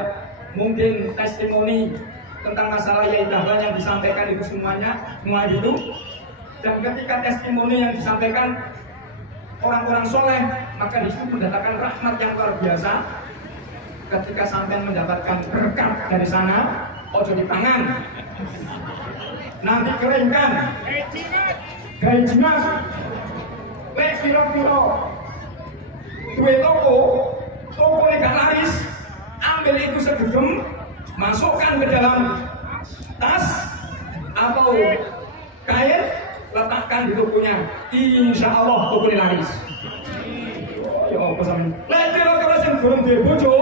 mungkin testimoni tentang masalah ya dahlan yang disampaikan itu semuanya, semua itu. Dan ketika testimoni yang disampaikan orang-orang soleh, maka disitu mendatangkan rahmat yang luar biasa. Ketika sampai mendapatkan berkat dari sana, ojo dipangan, nanti keringkan, gaji jimat, lek piro-piro, duwe toko gak laris, ambil itu segegem, masukkan ke dalam tas atau kain, letakkan di tokonya, insya Allah toko ini laris. Ya apa sampe? Lek piro-piro sing durung duwe bojo,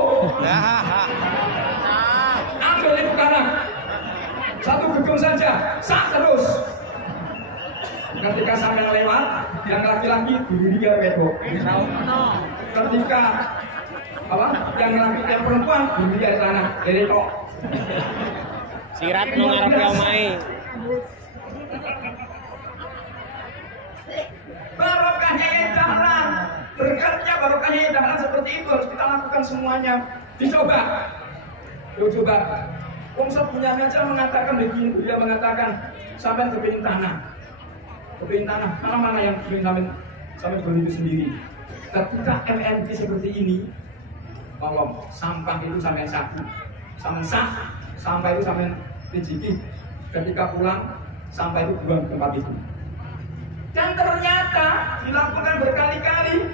ambil itu kanan. Satu gegem saja, sah terus. Ketika sampai lewat, yang laki-laki berdiri dia wedok. Ketika yang perempuan berdiri dia tanah, jadi kok. Sirat mengarap ramai. Barokahnya dahlan, berkatnya barokahnya dahlan seperti itu harus kita lakukan semuanya. Dicoba. Coba. Wong punya aja mengatakan begini, dia mengatakan sampai kepingin tanah, mana yang kepingin sampai beli itu sendiri. Ketika MNT seperti ini, tolong sampah itu sampai saku, sampah itu sampai dijiki. Ketika pulang, sampah itu buang tempat itu. Dan ternyata dilakukan berkali-kali.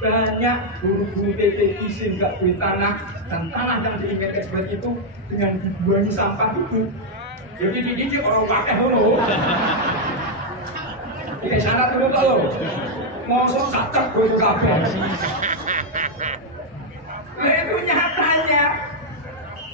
Banyak guru-guru TPI sehingga duit tanah dan tanah yang diinginkan seperti itu dengan dibuangi sampah itu. Jadi di orang pakai dulu. Di sana dulu kalau ngosok sakit guru kafe. Nah itu nyatanya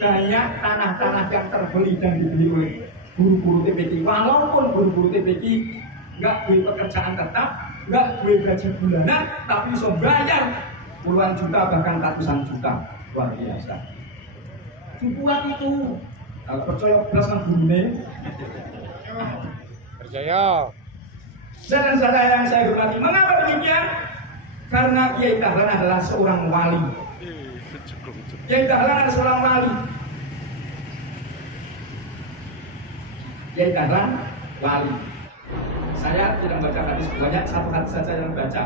banyak tanah-tanah yang terbeli dan dibeli oleh guru-guru TPI. Walaupun guru-guru TPI nggak duit pekerjaan tetap, nggak duit gaji bulanan, tapi bisa bayar puluhan juta bahkan ratusan juta. Luar biasa. Dibuat itu. Kalau percaya belasan gurunya. Percaya. Saudara-saudara yang saya hormati, mengapa demikian? Karena Kiai Dahlan adalah seorang wali. Kiai Dahlan adalah seorang wali. Kiai Dahlan wali. Saya tidak baca hadis banyak, satu hadis saja yang baca.